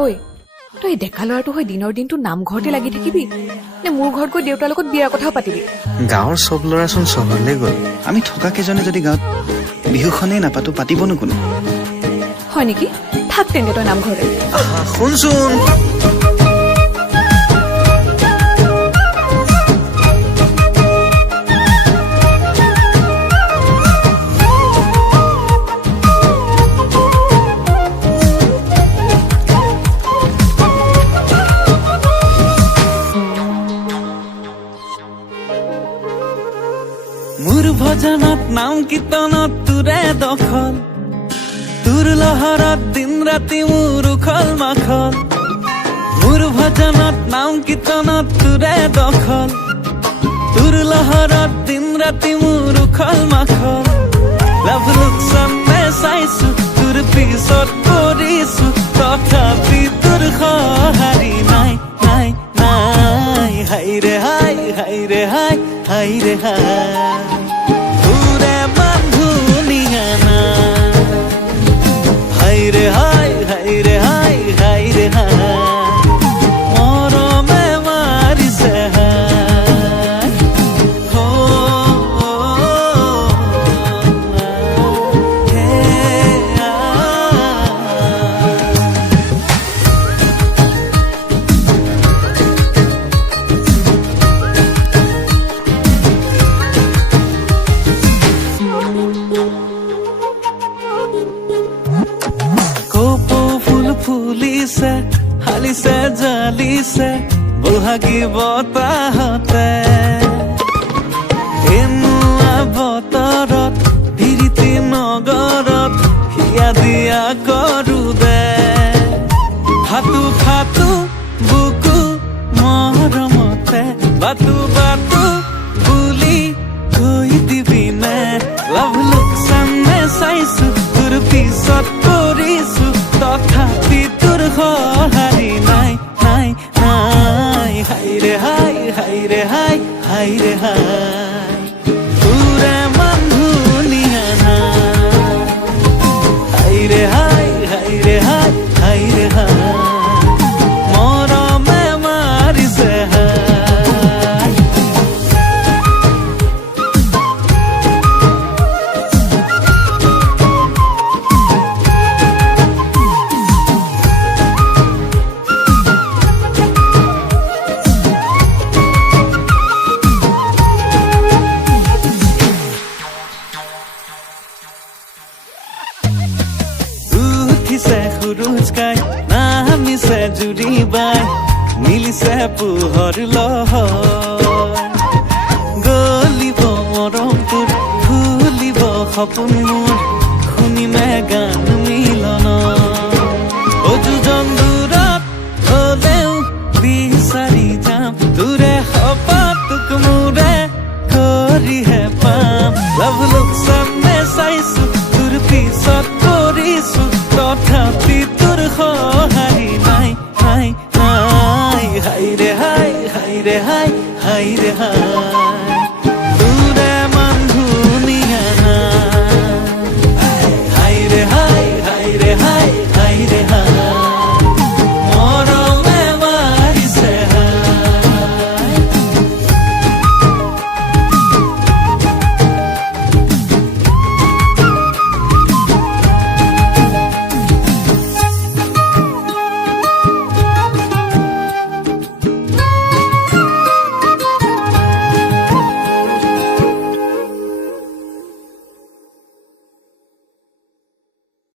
ঐ তই ডেকা ল'ৰাটো হৈ দিনৰ দিনটো নামঘৰতে লাগি থাকিবি নে মোৰ ঘৰত গৈ দেউতাৰ লগত বিয়াৰ কথাও পাতিবি? গাঁৱৰ চব ল'ৰাচোন চহৰলৈ গ'ল, আমি থকা কেইজনে যদি গাঁৱত বিহুখনেই নাপাতো পাতিবনো কোনো? হয় নেকি? থাক তেন্তে তই নামঘৰতে। শুনচোন, মোৰ ভজনত নাম কীৰ্তনত তোৰে দখল, তোৰ লহৰত দিন ৰাতি মোৰ উখল মাখল। মোৰ ভজনত নাম কীৰ্তনত তোৰে দখল, তোৰ লহৰত দিন ৰাতি মোৰ উখল মাখল। লাভ লোকচানে চাইছো তোৰ পিছত কৰিছো, তথাপি তোৰ সঁহাৰি নাই নাই নাই। হাই ৰে হাই, হাই ৰে হাই, হাই ৰে হাই, তোৰে বান্ধুনিয়া না। হাই ৰে হাই, হাই ৰে হাই, হাই ৰে হাই, মৰমে মাৰিছে হাই। হো হে আ। কপৌ ফুল ফুলিছে, হালিছে জালিছে বহাগী বতাহতে। এনেকুৱা বতৰত বিৰিতি নগৰত হিয়া দিয়া কৰো দে। ফাটো ফাটো বুকু মৰমতে, বাটো বাটো বুলি কৈ দিবি নে? লাভ লোকচানে চাইছো তোৰ পিছত কৰিছো, তথাপি তোৰ সঁহাৰি নাই নাই নাই। হাই ৰে হাই, হাই ৰে হাই, হাই ৰে হাই, তোৰে বান্ধুনিয়া না। হাই ৰে হাই, হাই ৰে হাই, হাই ৰে হাই, মৰমে মাৰিছে হাই। উঠিছে সুৰুজ গাই, নামিছে জুৰি বাই, মিলিছে পোহৰ লহৰ। গলিব মৰম তোৰ, ফুলিব সপোন